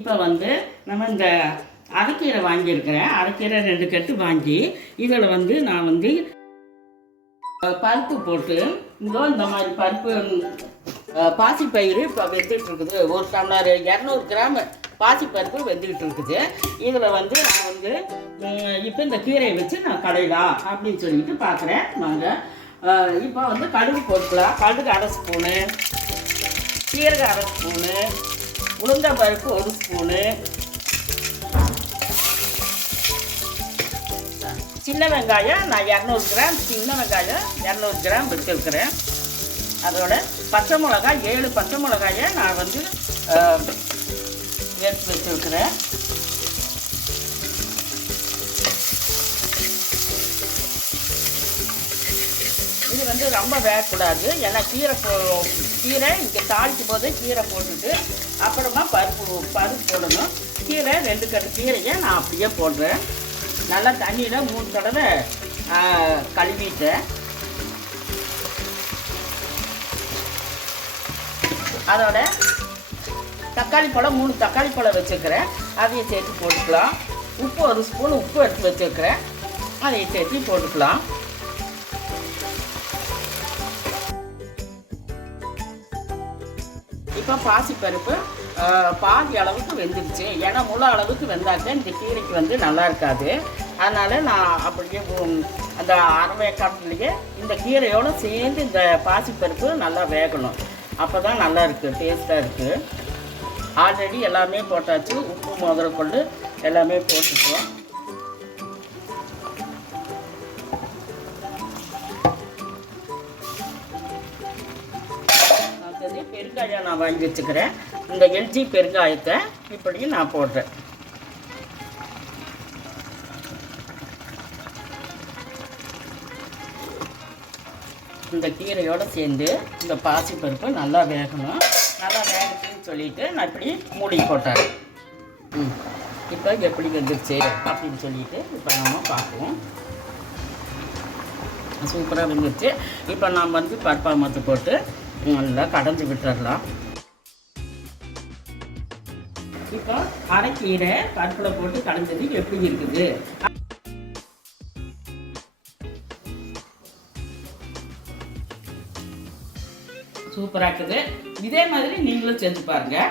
இப்போ வந்து நம்ம இந்த அரைக்கீரை வாங்கியிருக்கிறேன். அரைக்கீரை ரெண்டு கட்டு வாங்கி இதில் வந்து நான் வந்து பருப்பு போட்டு இதோ இந்த மாதிரி பருப்பு அஹ், பாசிப்பயிறு இப்போ வெந்துட்டு இருக்குது ஒரு டம்ளர் இரநூறு கிராம் பாசிப்பருப்பு வெந்துக்கிட்டு இருக்குது இதில் வந்து நான் வந்து இப்போ இந்த கீரையை வச்சு நான் கடையலாம் அப்படின்னு சொல்லிட்டு பார்க்குறேன் நாங்கள் இப்போ வந்து கடுகு போட்டுக்கலாம். கடுகு அரை ஸ்பூனு சீரகம் அரை ஸ்பூனு உளுந்த பருப்பு ஒரு ஸ்பூனு. சின்ன வெங்காயம் நான் இரநூறு கிராம் சின்ன வெங்காயம் இரநூறு கிராம் வச்சுருக்கிறேன். அதோட பச்சை மிளகாய் ஏழு பச்சை மிளகாயை நான் வந்து எடுத்து வச்சுருக்கிறேன். இது வந்து ரொம்ப வேகக்கூடாது. ஏன்னா கீரை கீரை இங்கே தாளிக்கும் போது கீரை போட்டுட்டு அப்புறமா பருப்பு பருப்பு போடணும். கீரை ரெண்டு கட்டு கீரையை நான் அப்படியே போடுறேன். நல்லா தண்ணியில் மூணு தடவை கழுவிட்டேன். அதோட தக்காளி பழம் மூணு தக்காளி பழம் வச்சுருக்கிறேன் அதையும் சேர்த்து போட்டுக்கலாம். உப்பு ஒரு ஸ்பூன் உப்பு எடுத்து வச்சுருக்கிறேன் அதையும் சேர்த்து போட்டுக்கலாம். இப்போ பாசிப்பருப்பு பாதி அளவுக்கு வெந்துருச்சு. ஏன்னா முழு அளவுக்கு வெந்தாக்க இந்த கீரைக்கு வந்து நல்லா இருக்காது. அதனால் நான் அப்படியே அந்த அரை இந்த கீரையோடு சேர்ந்து இந்த பாசிப்பருப்பு நல்லா வேகணும். அப்போ தான் நல்லா இருக்குது டேஸ்ட்டாக இருக்குது ஆல்ரெடி எல்லாமே போட்டாச்சு. உப்பு முதல்ல கொண்டு எல்லாமே போட்டுட்டோம். பெருங்காயம் நான் வாங்கி வச்சுக்கிறேன். இந்த எல்ஜி பெருங்காயத்தை இப்படி நான் போடுறேன். இந்த கீரையோடு சேர்ந்து இந்த பாசிப்பருப்பு நல்லா வேகணும். நல்லா வேகட்டுன்னு சொல்லிட்டு நான் இப்படி மூடி போட்டேன். ம். இப்போ எப்படி வெந்துருச்சு அப்படின்னு சொல்லிட்டு இப்போ நம்ம பார்ப்போம். சூப்பராக வெந்துருச்சு. இப்போ நாம் வந்து பருப்பா மத்து போட்டு நல்லா கடைஞ்சி விட்டுறலாம். இப்போ அரைக்கீரை பருப்பில் போட்டு கடைஞ்சது எப்படி இருக்குது? சூப்பராக இருக்குது. இதே மாதிரி நீங்களும் செஞ்சு பாருங்கள்